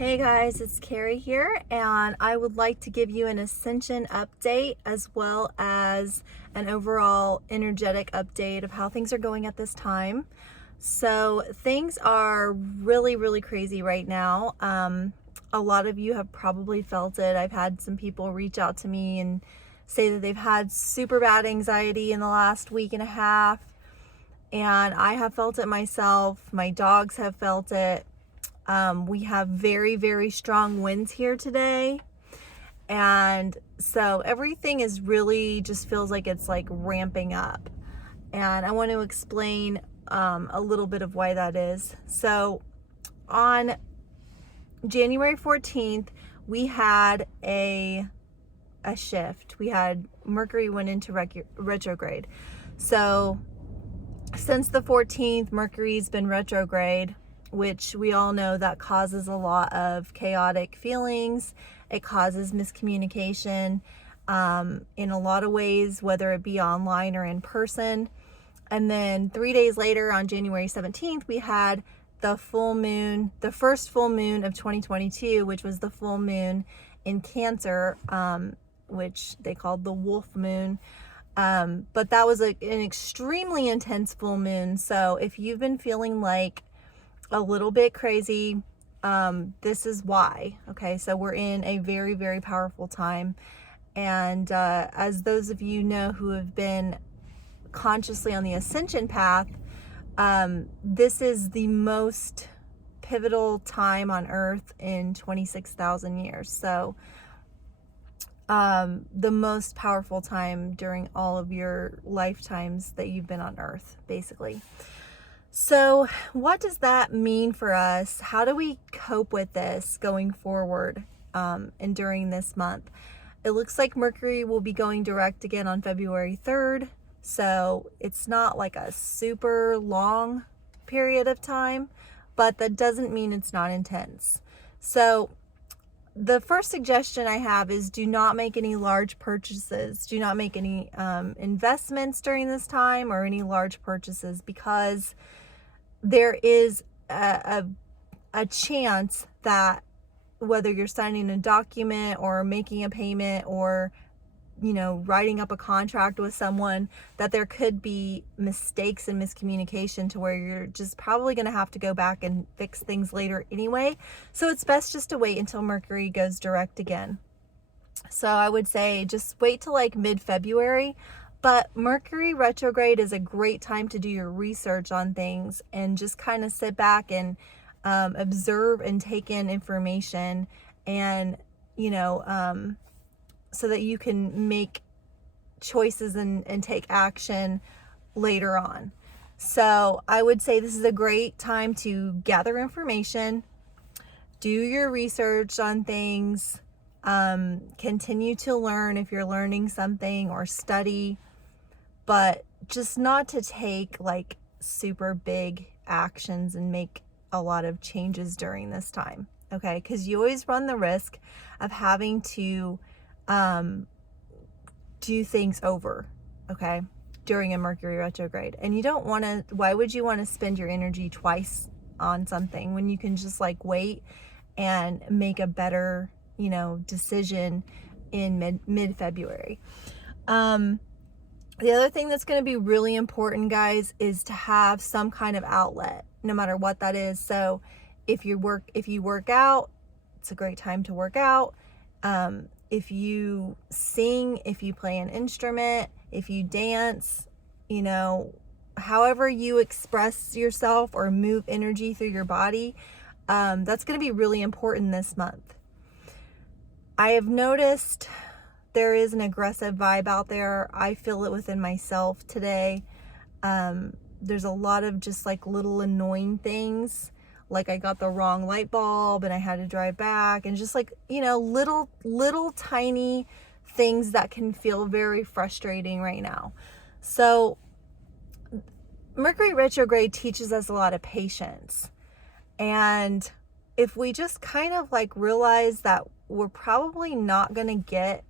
Hey guys, it's Kari here, and I would like to give you an Ascension update as well as an overall energetic update of how things are going at this time. So things are really crazy right now. A lot of you have probably felt it. I've had some people reach out to me and say that they've had super bad anxiety in the last week and a half, and I have felt it myself. My dogs have felt it. We have very strong winds here today. And so everything is really just feels like it's like ramping up. And I want to explain a little bit of why that is. So on January 14th, we had a shift. We had Mercury went into retrograde. So since the 14th, Mercury's been retrograde, which we all know that causes a lot of chaotic feelings. It causes miscommunication in a lot of ways, whether it be online or in person. And then 3 days later, on January 17th, we had the full moon, the first full moon of 2022, which was the full moon in Cancer, which they called the wolf moon. But that was an extremely intense full moon. So if you've been feeling like a little bit crazy, this is why. Okay, so we're in a very powerful time. And as those of you know who have been consciously on the Ascension path, this is the most pivotal time on Earth in 26,000 years. So the most powerful time during all of your lifetimes that you've been on Earth, basically. So what does that mean for us? How do we cope with this going forward and during this month? It looks like Mercury will be going direct again on February 3rd. So it's not like a super long period of time, but that doesn't mean it's not intense. So the first suggestion I have is do not make any large purchases. Do not make any investments during this time or any large purchases, because there is a chance that whether you're signing a document or making a payment or, you know, writing up a contract with someone, that there could be mistakes and miscommunication to where you're just probably going to have to go back and fix things later anyway. So it's best just to wait until Mercury goes direct again. So I would say just wait till like mid-February. But Mercury retrograde is a great time to do your research on things and just kind of sit back and observe and take in information, and, you know, so that you can make choices and take action later on. So I would say this is a great time to gather information, do your research on things, continue to learn if you're learning something, or study, but just not to take like super big actions and make a lot of changes during this time. Okay, because you always run the risk of having to do things over, okay, during a Mercury retrograde. And you don't want to, why would you want to spend your energy twice on something when you can just like wait and make a better, you know, decision in mid-February. The other thing that's going to be really important, guys, is to have some kind of outlet, no matter what that is. So if you work out, it's a great time to work out. If you sing, if you play an instrument, if you dance, you know, however you express yourself or move energy through your body, that's going to be really important this month. I have noticed there is an aggressive vibe out there. I feel it within myself today. There's a lot of just like little annoying things. Like I got the wrong light bulb and I had to drive back, and just like, you know, little tiny things that can feel very frustrating right now. So Mercury retrograde teaches us a lot of patience. And if we just kind of like realize that we're probably not going to get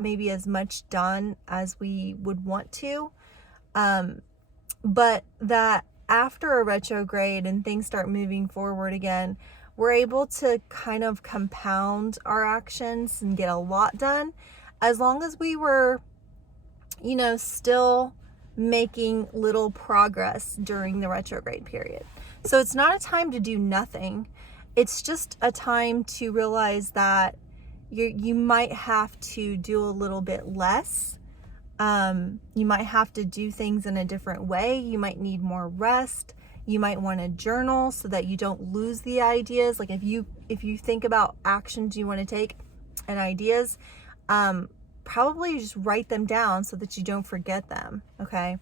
maybe as much done as we would want to, but that after a retrograde and things start moving forward again, we're able to kind of compound our actions and get a lot done as long as we were, you know, still making little progress during the retrograde period. So it's not a time to do nothing. It's just a time to realize that you might have to do a little bit less. You might have to do things in a different way. You might need more rest. You might want to journal so that you don't lose the ideas. Like if you think about actions you want to take and ideas, probably just write them down so that you don't forget them. Okay.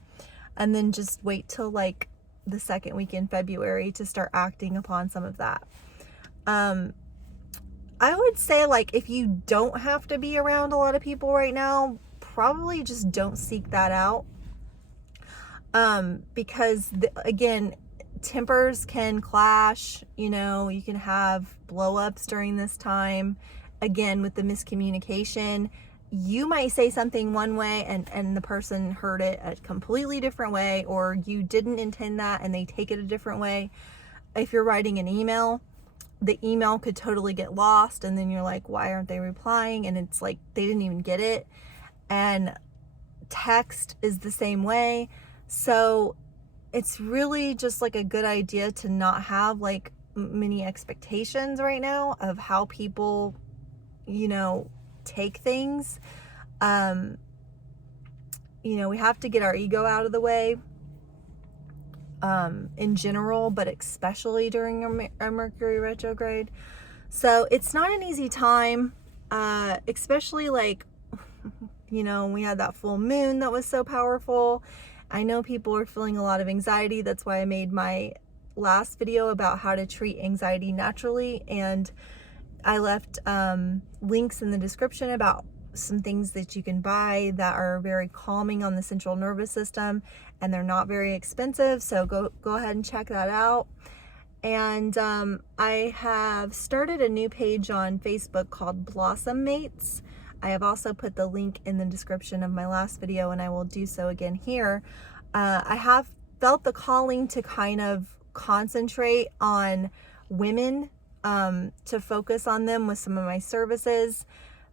And then just wait till like the second week in February to start acting upon some of that. I would say, like, if you don't have to be around a lot of people right now, probably just don't seek that out. Because again, tempers can clash, you know, you can have blow-ups during this time. Again, with the miscommunication, you might say something one way and the person heard it a completely different way, or you didn't intend that and they take it a different way. If you're writing an email, the email could totally get lost, and then you're like, why aren't they replying? And it's like they didn't even get it. And text is the same way. So it's really just like a good idea to not have like many expectations right now of how people, you know, take things. You know, we have to get our ego out of the way. In general, but especially during a Mercury retrograde. So it's not an easy time, especially like, you know, we had that full moon that was so powerful. I know people are feeling a lot of anxiety. That's why I made my last video about how to treat anxiety naturally. And I left links in the description about some things that you can buy that are very calming on the central nervous system, and they're not very expensive. So go ahead and check that out. And I have started a new page on Facebook called Blossom Mates. I have also put the link in the description of my last video, and I will do so again here. I have felt the calling to kind of concentrate on women, to focus on them with some of my services,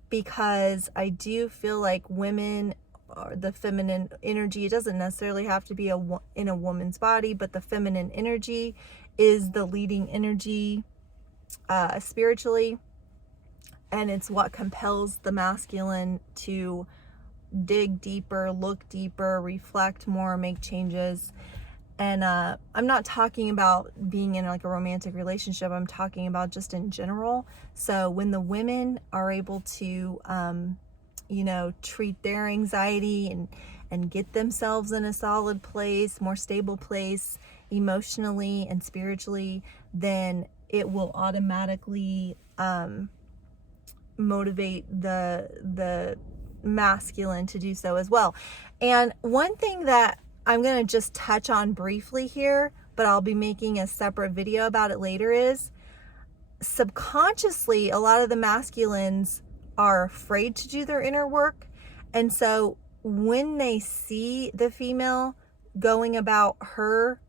because I do feel like women, or the feminine energy, it doesn't necessarily have to be in a woman's body, but the feminine energy is the leading energy spiritually, and it's what compels the masculine to dig deeper, look deeper, reflect more, make changes. And I'm not talking about being in like a romantic relationship. I'm talking about just in general. So when the women are able to, you know, treat their anxiety and get themselves in a solid place, more stable place, emotionally and spiritually, then it will automatically motivate the masculine to do so as well. And one thing that I'm going to just touch on briefly here, but I'll be making a separate video about it later, is subconsciously a lot of the masculines are afraid to do their inner work. And so when they see the female going about her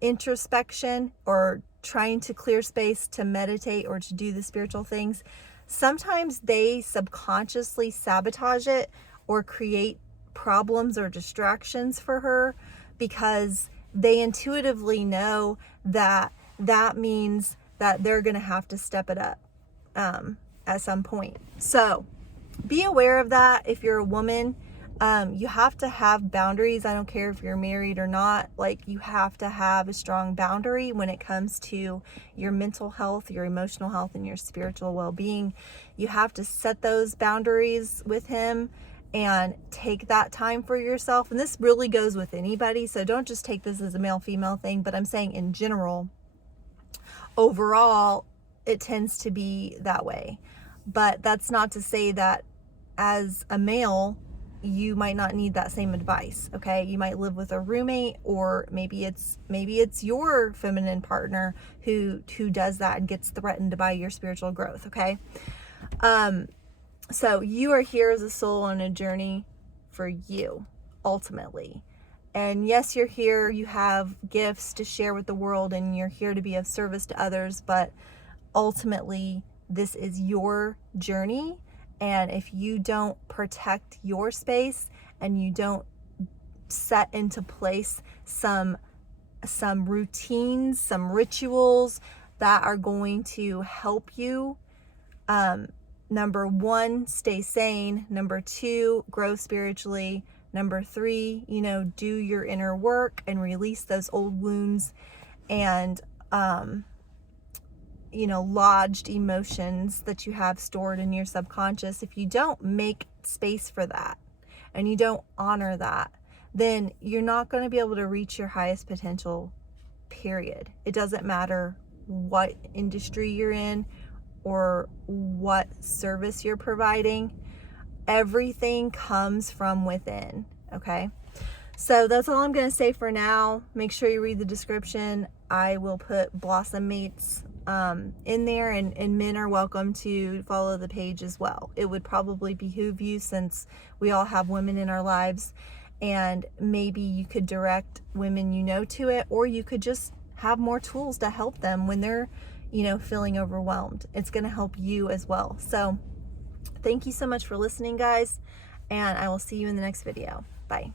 introspection or trying to clear space to meditate or to do the spiritual things, sometimes they subconsciously sabotage it or create problems or distractions for her, because they intuitively know that that means that they're going to have to step it up at some point. So be aware of that. If you're a woman, you have to have boundaries. I don't care if you're married or not. Like, you have to have a strong boundary when it comes to your mental health, your emotional health, and your spiritual well-being. You have to set those boundaries with him and take that time for yourself. And this really goes with anybody, so don't just take this as a male-female thing, but I'm saying in general, overall, it tends to be that way. But that's not to say that as a male, you might not need that same advice. Okay, you might live with a roommate, or maybe it's your feminine partner who does that and gets threatened by your spiritual growth. Okay, so you are here as a soul on a journey for you, ultimately. And yes, you're here, you have gifts to share with the world, and you're here to be of service to others, but ultimately, this is your journey. And if you don't protect your space and you don't set into place some routines, some rituals that are going to help you, number 1, stay sane. Number 2, grow spiritually. Number 3, do your inner work and release those old wounds and, lodged emotions that you have stored in your subconscious. If you don't make space for that and you don't honor that, then you're not going to be able to reach your highest potential, period. It doesn't matter what industry you're in or what service you're providing. Everything comes from within, okay? So that's all I'm going to say for now. Make sure you read the description. I will put Blossom Mates in there, and men are welcome to follow the page as well. It would probably behoove you, since we all have women in our lives, and maybe you could direct women to it, or you could just have more tools to help them when they're feeling overwhelmed. It's going to help you as well. So thank you so much for listening, guys, and I will see you in the next video. Bye.